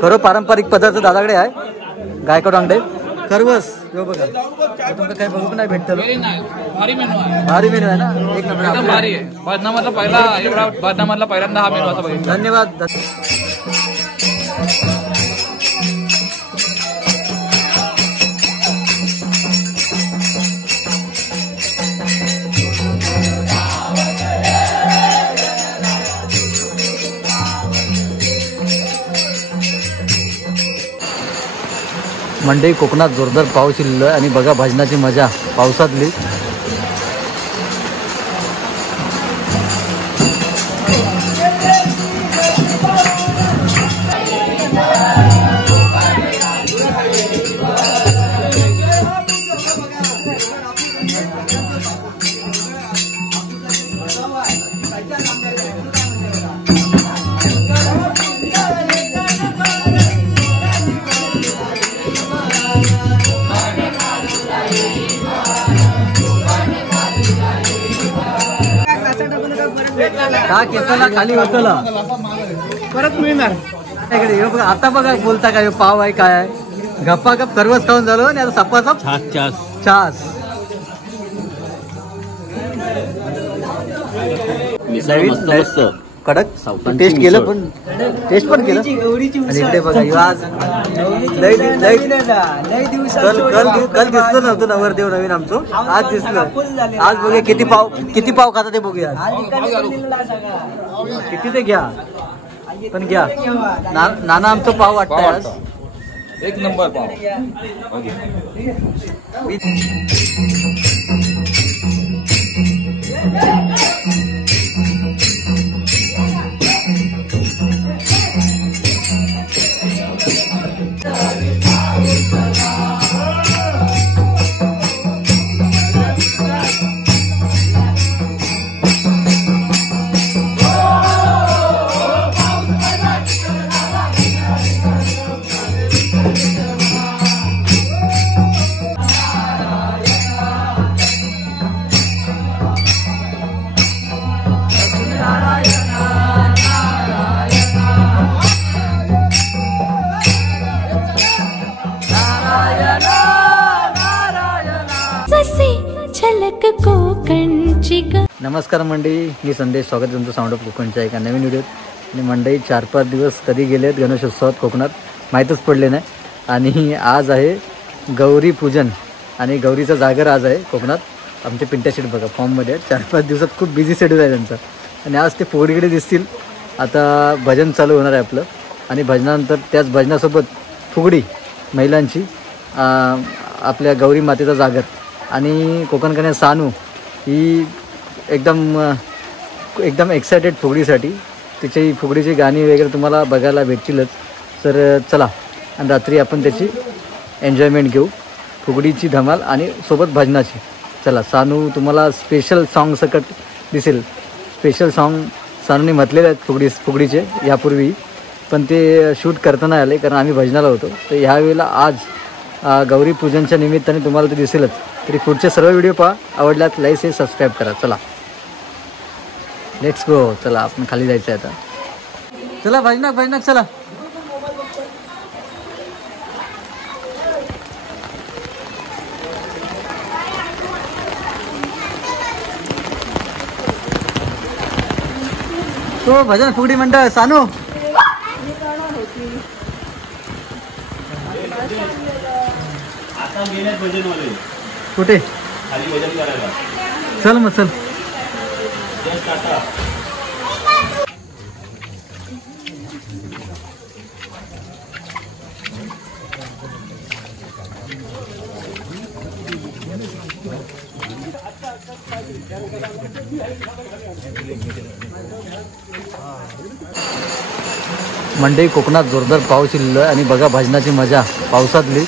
खरं पारंपरिक पदार्थ दादाकडे आहे. गायकवाड अंडे खरवस हो बघा. तुमचं काही बघू नाही भेटतं. भारी मेनू आहे. भारी मेनू आहे ना. एक नंबर एकदम भारी आहे. बदनामधला पहिला एवढा बदनामधला पहिल्यांदा हा मेनू असा बघितला. धन्यवाद. मंडई कोकणात जोरदार पाऊस इल्ल आणि बघा भजनाची मजा पावसातली. का केसाला खाली होतला परत मिळणार. आता बघा बोलता काय पाव आहे काय आहे. गप्पा गप सर्वच खाऊन झालो आणि आता सपासप छास कडक टेस्ट केलं पण टेस्ट पण केलं. आणि इकडे बघा आज कल दिसलो नव्हतं नवरदेव नवीन आमचं. आज दिसलं. आज बघूया किती पाव खाता ते बघूया. किती ते घ्या पण घ्या. नाना आमचं पाव वाटतंय आज. एक नंबर पाव. नमस्कार मंडळी, मी संदेश. स्वागत आहे तुमचं साऊंड ऑफ कोकणच्या एका नवीन व्हिडिओत. आणि मंडळी 4-5 दिवस कधी गेलेत गणेशोत्सवात कोकणात माहीतच पडले नाही. आणि आज आहे गौरी पूजन आणि गौरीचा जागर आज आहे कोकणात. आमचे पिंट्या शेट बघा फॉर्ममध्ये 4-5 दिवसात खूप बिझी शेड्यूल आहे त्यांचा. आणि आज ते फुगडीकडे दिसतील. आता भजन चालू होणार आहे आपलं. आणि भजनानंतर त्याच भजनासोबत फुगडी महिलांची, आपल्या गौरी मातेचा जागर. आणि कोकण कन्या सानू ही एकदम एक्सायटेड फुगडीसाठी. तिची फुगडीची गाणी वगैरे तुम्हाला बघायला भेटतीलच. तर चला आणि रात्री आपण त्याची एन्जॉयमेंट घेऊ. फुगडीची धमाल आणि सोबत भजनाची. चला, सानू तुम्हाला स्पेशल सॉन्ग सकट दिसेल. स्पेशल सॉन्ग सानूने म्हटलेले आहेत फुगडीचे यापूर्वी, पण ते शूट करताना आले कारण आम्ही भजनाला होतो. तर ह्यावेळेला आज गौरी पूजनच्या निमित्ताने तुम्हाला ते दिसेलच. तरी पुढचे सर्व व्हिडिओ पहा. आवडल्यात लाईक शेअर सबस्क्राईब करा. चला लेट्स गो. चला आपण खाली जायचं आहे आता. चला भजनाक चला. तो भजन फुगडी मंडळ सानू कुठे चल मग चल. मंडई कोकणात जोरदार पाऊस इल्ल आणि बघा भजनाची मजा पावसातली.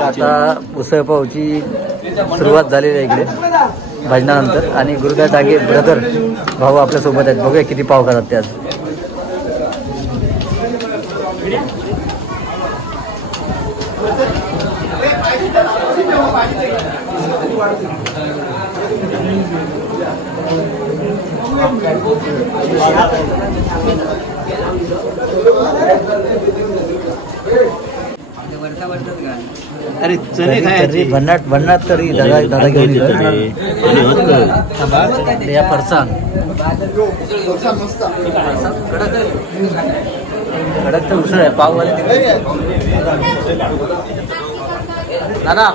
आता उसळपावची सुरुवात झालेली आहे इकडे भजनानंतर आणि गुरुदास डागे ब्रदर भाऊ आपल्या सोबत आहेत. बघूया किती पाव खातात ते आज. अरे चणे खायचे भन्नाट भन्नाट तरी दादा दादा घेऊन या फरसाण कडक तर उसळ आहे पाववाले दादा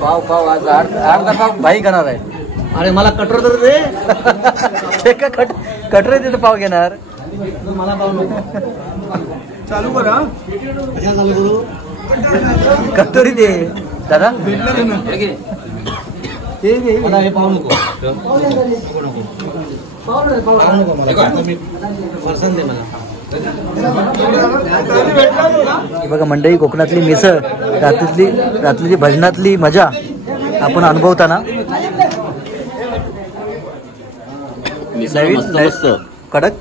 पाव पाव आज अर्धा पाव भाई घेणार आहे. अरे मला कटोर तर दे कटोरे तिथे पाव घेणार. मला पाव नको. चालू करा चालू करू कटोरी दे दादा. हे पाव नको फरसाण दे मला. बघा मंडळी कोकणातली मिसळ रात्रीची भजनातली मजा आपण अनुभवताना कडक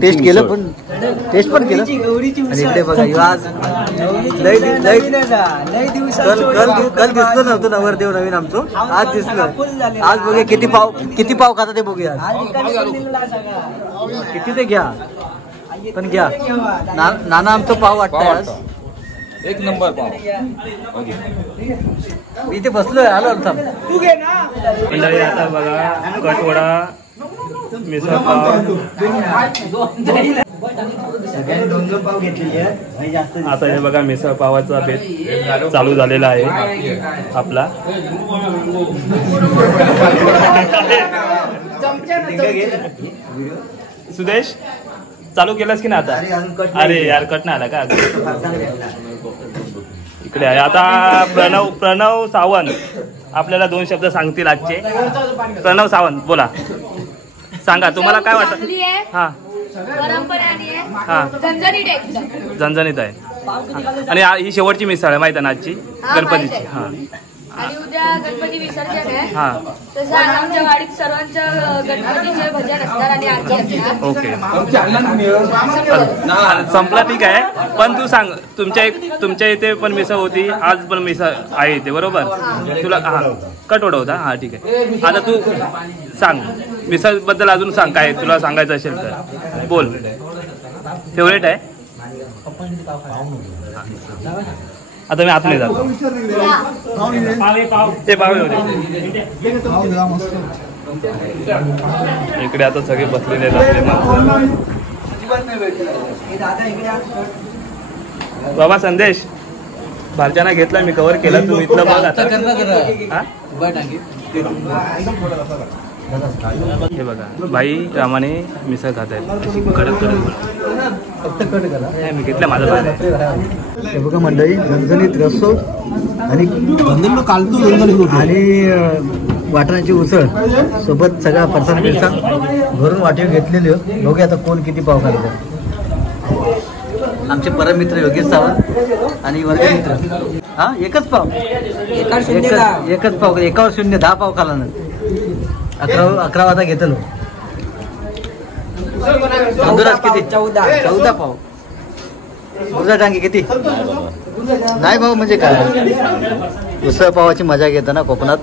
टेस्ट केलं पण आणि इकडे बघा आज कल दिसलो नव्हतं नवरदेव नवीन आमचं आज दिसलं. आज बघूया किती पाव खाता ते बघूया. किती ते घ्या पण घ्या. नाना आमचं पाव वाटतंय आज एक नंबर पाव. मी इथे बसलोय आलो थांब. मंडळी आता बघा कटवडा मिसळ पाव सगळ्यांनी 2-2 पाव घेतलेली आहे जास्त. आता हे बघा मिसळ पावाचा बेत चालू झालेला आहे आपला. सुदेश चालू केलास की ना आता. अरे यार कट नाही आला का इकडे आहे. आता प्रणव सावंत आपल्याला 2 शब्द सांगतील आजचे. प्रणव सावंत बोला सांगा तुम्हाला काय वाटतं. हा झणझणीत आहे आणि ही शेवटची मिसळ आहे माहिती आहे ना आजची गणपतीची. हा आणि उद्या गणपती विसर्जन आहे. हा तसं आमच्या वाडीत सर्वांच्या गणपतीचे भजन असणार आणि आरती असणार. ओके संपला ठीक आहे. पण तू सांग तुमच्या इथे पण मिसळ होती आज पण मिसळ आहे इथे बरोबर. तुला हा कटवडा होता. हा ठीक आहे. आता तू सांग मिसळ बद्दल अजून सांग काय तुला सांगायचं असेल तर बोल. फेवरेट आहे. आता मी आतमध्ये जातो. ते पाव इकडे आता सगळे बसलेले आहेत. बाबा संदेश भालच्याना घेतला मी कव्हर केला तू इथलं बघ आता. हे बघा बाई रामाने मिसळ खात आहेत अशी कडक मी घेतलं माझं बाहेर. हे बघा मंडळी झणझणीत रस्सो आणि वाटाण्याची उसळ सोबत सगळा फरसाण बिरसाण घरून वाटीव घेतलेली. बघूया आता कोण किती पाव खाल्ले. आमचे परम मित्र योगेश सावंत आणि वर्गमित्र. हा एकच पाव, एकच पाव, एकावर 0 10 पाव खाला ना. 11 वाजता घेतलो. तांदूळात किती? 14 पाव. तुझा टांगे किती? नाही भाऊ म्हणजे काय, उसळ पावाची मजा घेता ना कोकणात.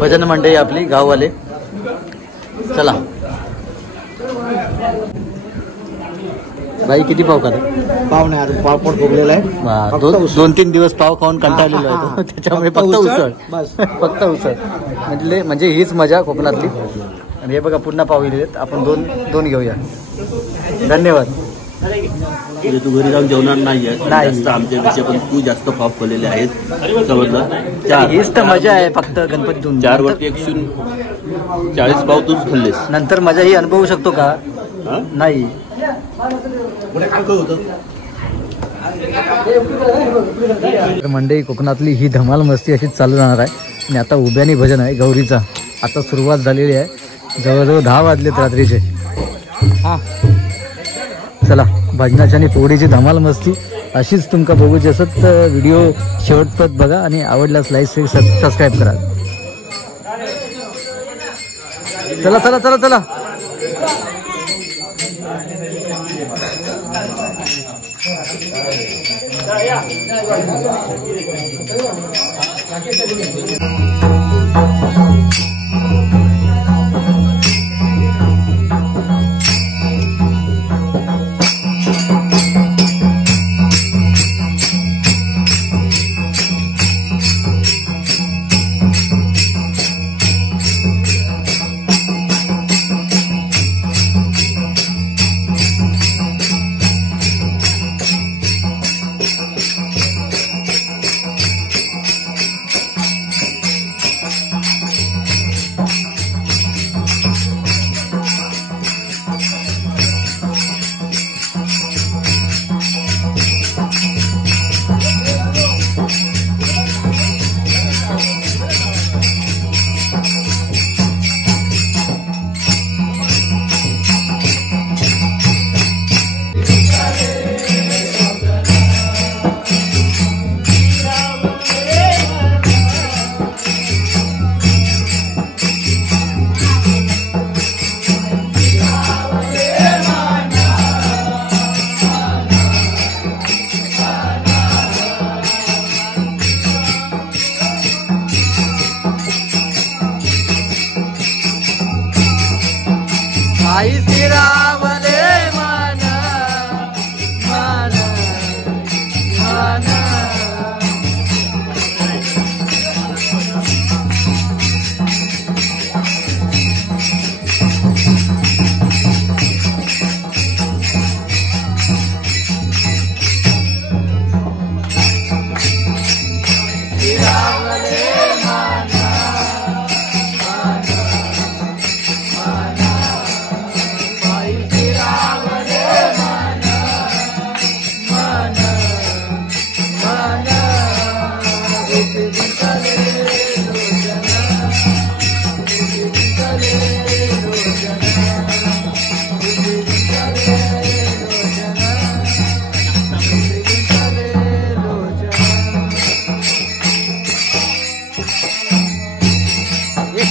भजन मंडळी आपली गाववाले. चला बाई किती पाव खाता? पाव नाही अजून, पाव पण फुगलेला आहे. 2-3 दिवस पाव खाऊन कंटाळलेलो आहे त्याच्यामुळे फक्त उसळ, बस. फक्त उसळ म्हणजे हीच मजा कोकणातली. आणि हे बघा पुन्हा पाव दिलेत, आपण दोन घेऊया. धन्यवाद. तू घरी जाऊन जेवणार नाही नाही. जास्त आमच्यापेक्षा, पण तू जास्त पाव खोलेले आहेत. समजलं? हीच तर मजा आहे फक्त गणपतीतून. 4 वरती 140 पाव तूच खाल्लेस. नंतर मजा ही अनुभवू शकतो का? नाही. मंडई कोकणातली ही धमाल मस्ती अशीच चालू राहणार आहे. आणि आता उभ्यानी भजन आहे गौरीचा. आता सुरुवात झालेली आहे. जवळजवळ 10 वाजलेत रात्रीचे. चला भजनाची आणि पोळीची धमाल मस्ती अशीच तुमका बघूची असत तर व्हिडिओ शेवटपर्यंत बघा आणि आवडल्यास लाईक सबस्क्राईब करा. चला चला चला चला. आई श्रीरामले मन मन मन.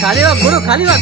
खाली वाग गुरु, खाली वाग.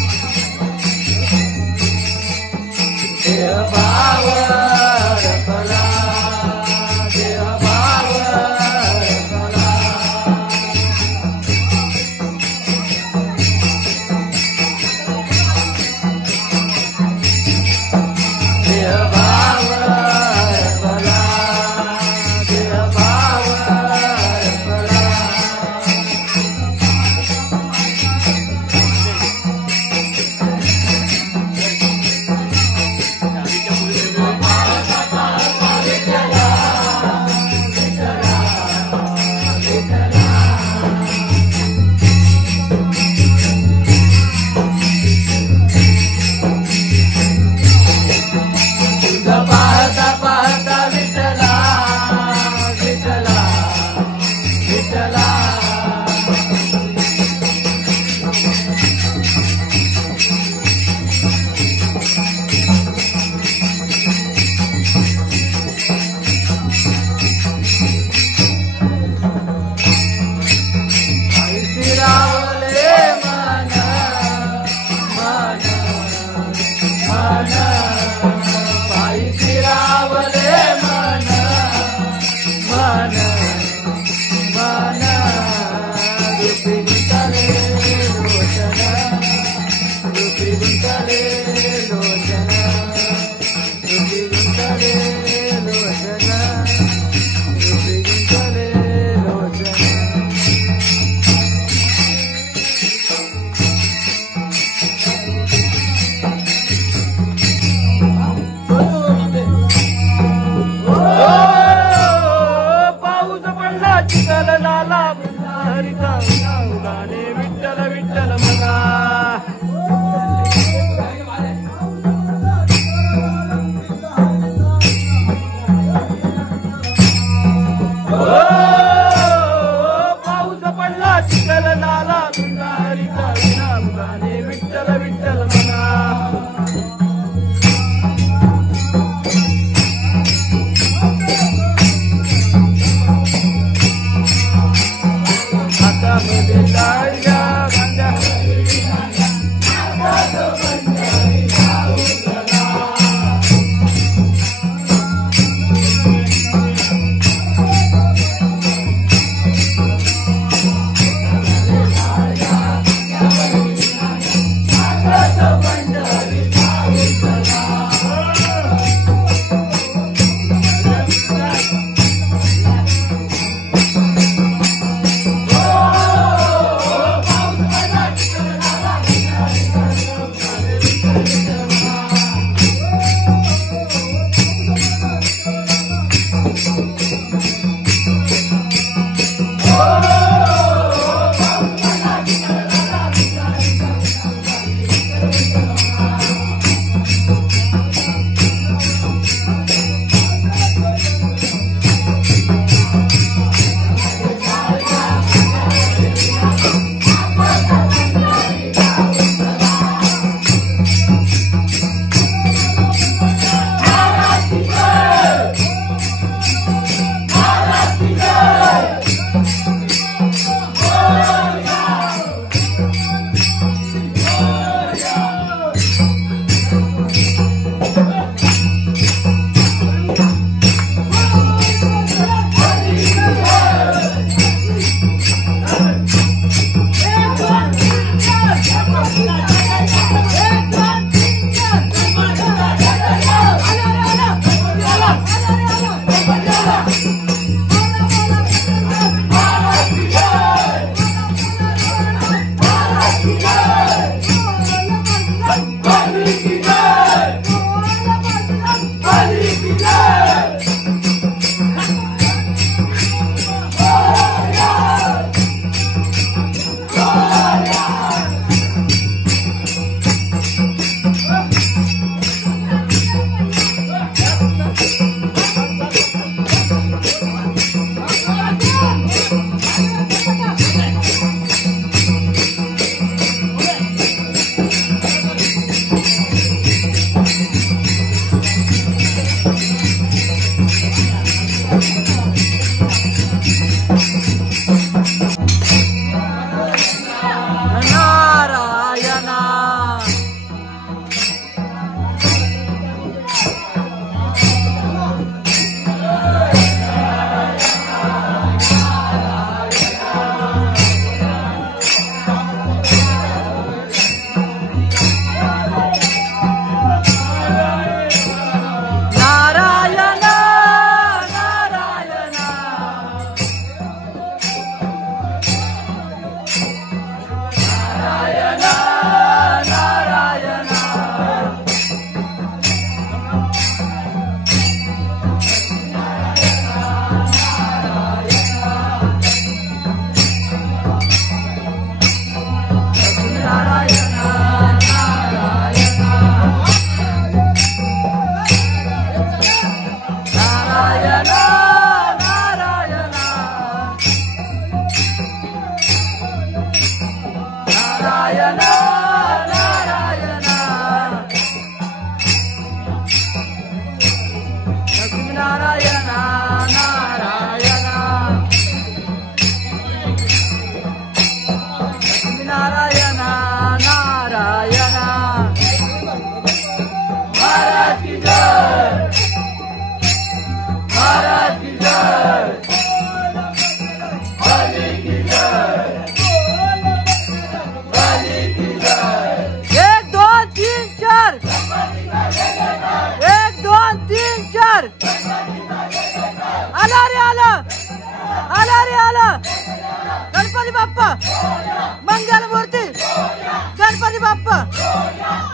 गणपती बाप्पा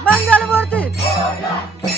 मंगलमूर्ती.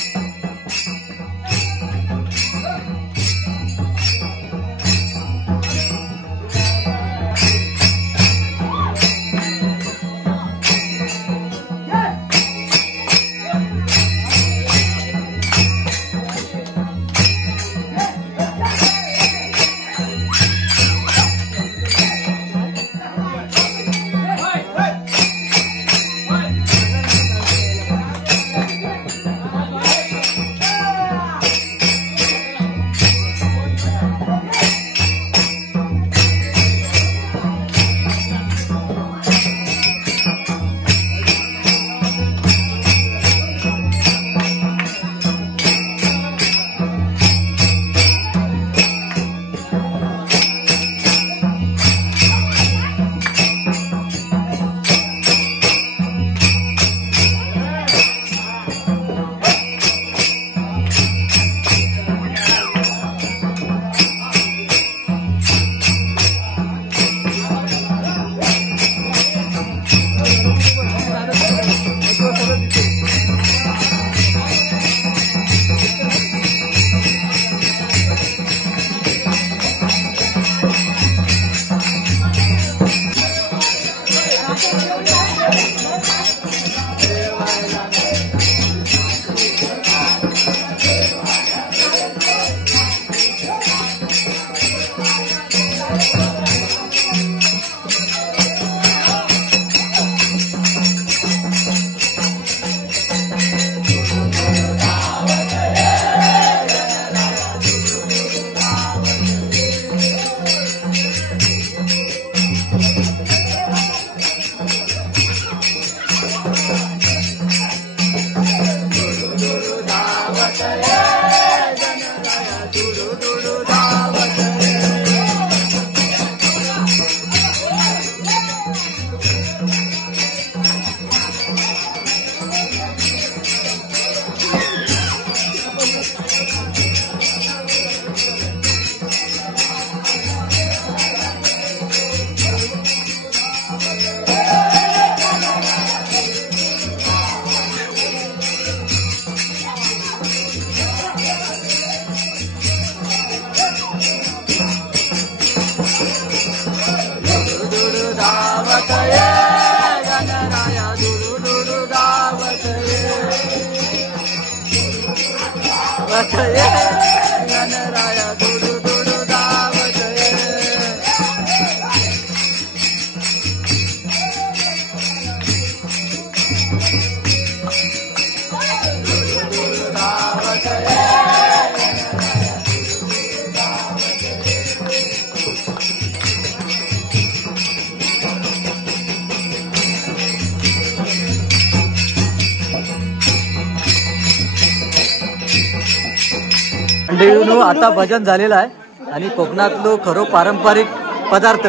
मंडळीनो आता भजन झालेलं आहे आणि कोकणातलो खरो पारंपरिक पदार्थ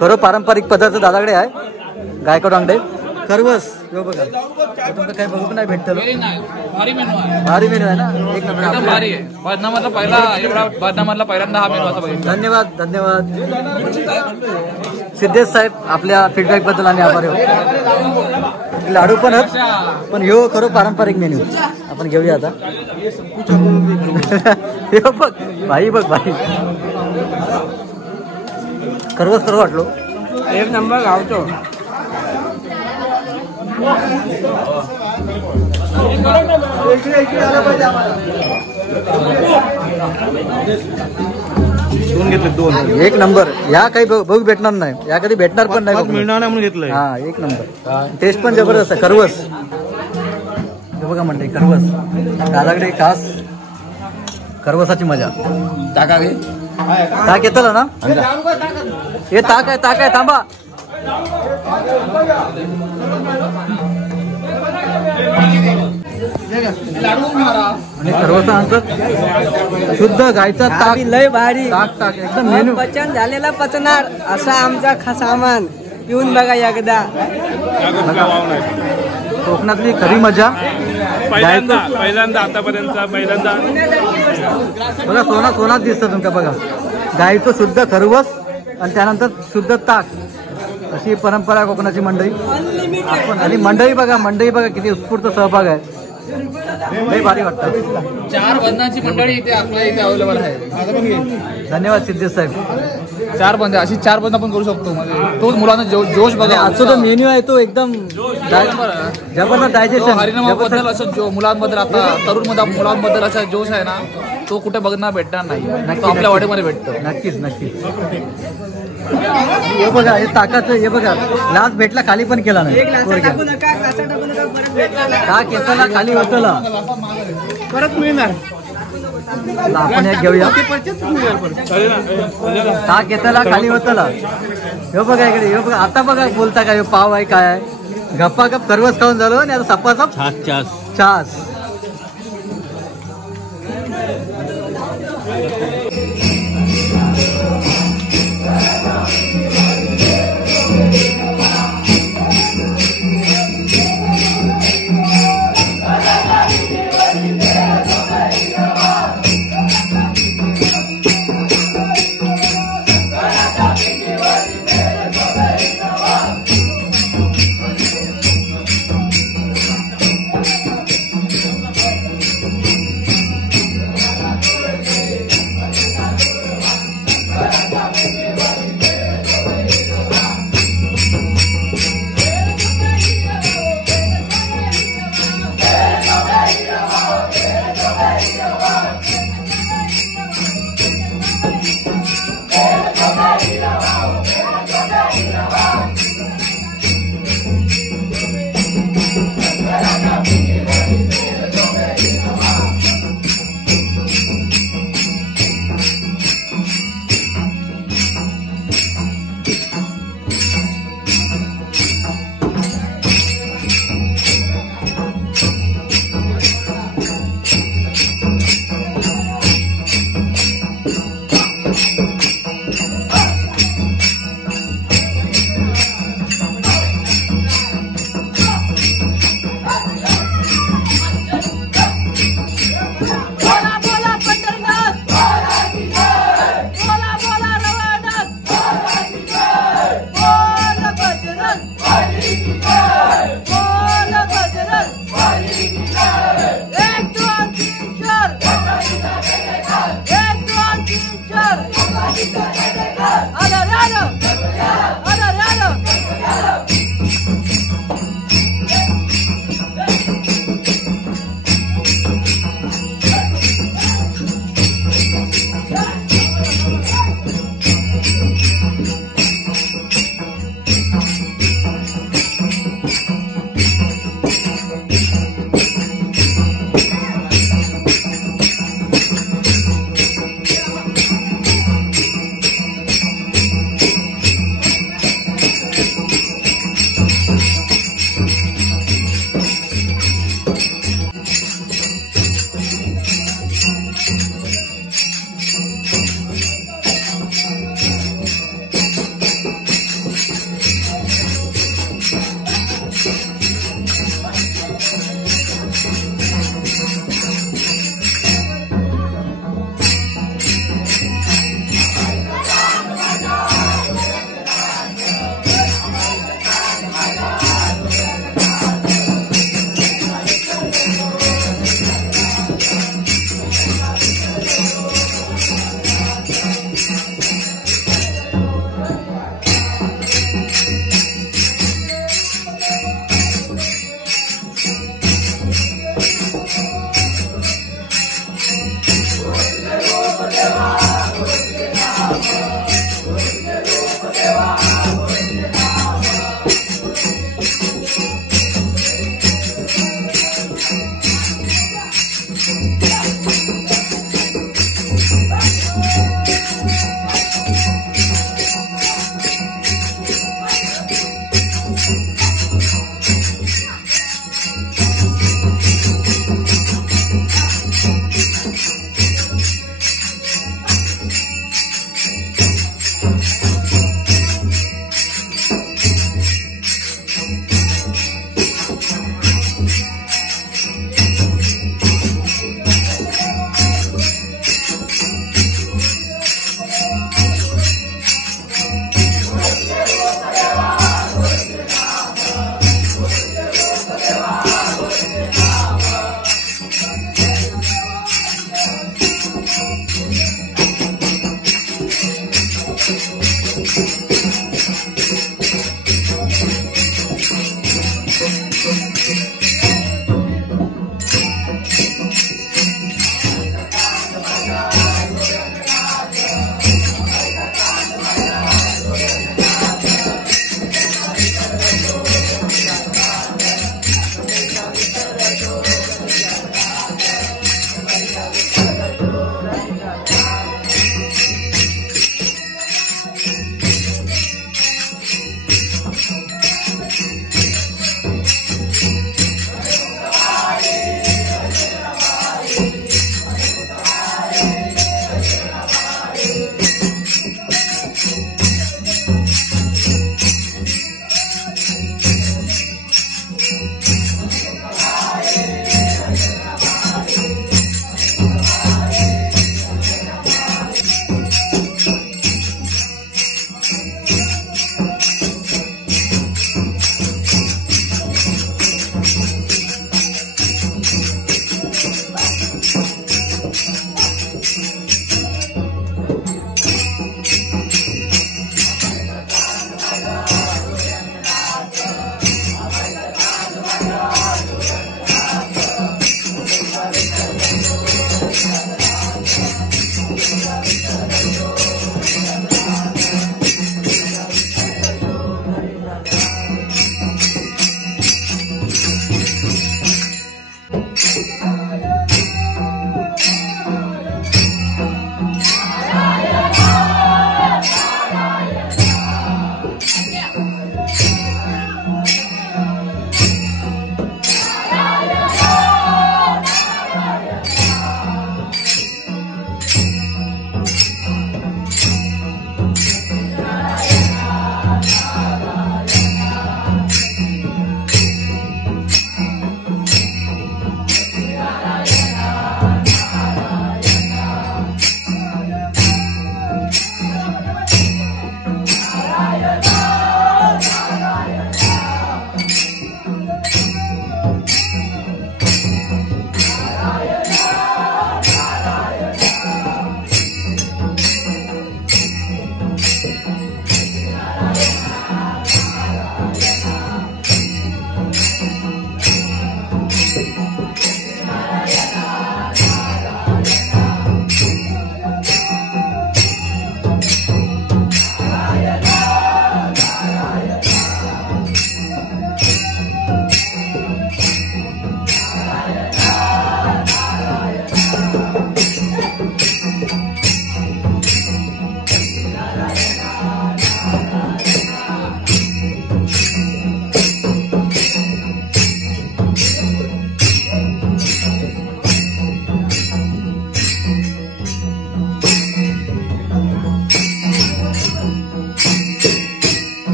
खरो पारंपरिक पदार्थ दादाकडे आहे गायकवाड वांगडे खरवस बघा तुमचं काही बघू नाही भेटतं भारी मेनू आहे भारी मेनू आहे ना एक एकदम नंबर भारी आहे बदनामधला पहिला एवढा बदनामधला पहिल्यांदा हा मेनू असा बघितला धन्यवाद धन्यवाद सिद्धेश साहेब आपल्या फीडबॅक बद्दल आम्ही आभारी आहोत लाडू पण आहेत पण ह्यो खरो पारंपरिक मेन्यू आपण घेऊया आता ह्यो बघ भाई बघ भाई खरवस खरं वाटलो एक नंबर गावतो दोन एक नंबर या काही बघू भेटणार नाही या कधी भेटणार पण नाही मिळणार नाही म्हणून घेतलंय. हा एक नंबर टेस्ट पण जबरदस्त आहे खरवस हे बघा म्हणते खरवस दादाकडे खास खरवसाची मजा टाका घे ताक येतला ना हे ताक आहे थांबा आणि खरवसा आणतात शुद्ध गायचा ताक लय भारी ताक एकदम मेनू पचन झालेला पचणार असा आमचा सामान पिऊन बघा एकदा कोकणातली खरी मजा पहिल्यांदा आतापर्यंत पहिल्यांदा बघा सोनाच दिसतं तुमका बघा गायचं शुद्ध खरवस आणि त्यानंतर शुद्ध ताक अशी परंपरा आहे कोकणाची मंडई. आणि मंडई बघा किती उत्स्फूर्त सहभाग आहे. लई भारी वाटतं. 4 बंधांची मंडळी इथे आपल्या इथे अवेलेबल आहे. धन्यवाद सिद्धेश साहेब. 4 बंद अशी 4 बंद आपण करू शकतो. म्हणजे तोच मुलांना जोश बघा. आजचा जो मेन्यू आहे तो एकदम जबरदस्त डायजेशन. हरिनामाबद्दल असं मुलांबद्दल आता तरुण मुलांबद्दल असा जोश आहे ना तो कुठे बघणार भेटणार नाही. तो आपल्या वाडीमध्ये भेटतो. नक्कीच. हे बघा हे ताकाचं हे बघा ग्लास भेटला खाली पण केला नाही. ताक येताना खाली होतला परत मिळणार. आपण एक घेऊया. ताक येताना खाली होतला. हे बघा इकडे हे बघा. आता बघा बोलता काय पाव आहे काय आहे. गप्पागप सर्वच खाऊन झालो आणि आता सपासप छास.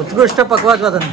उत्कृष्ट पकवाज वादन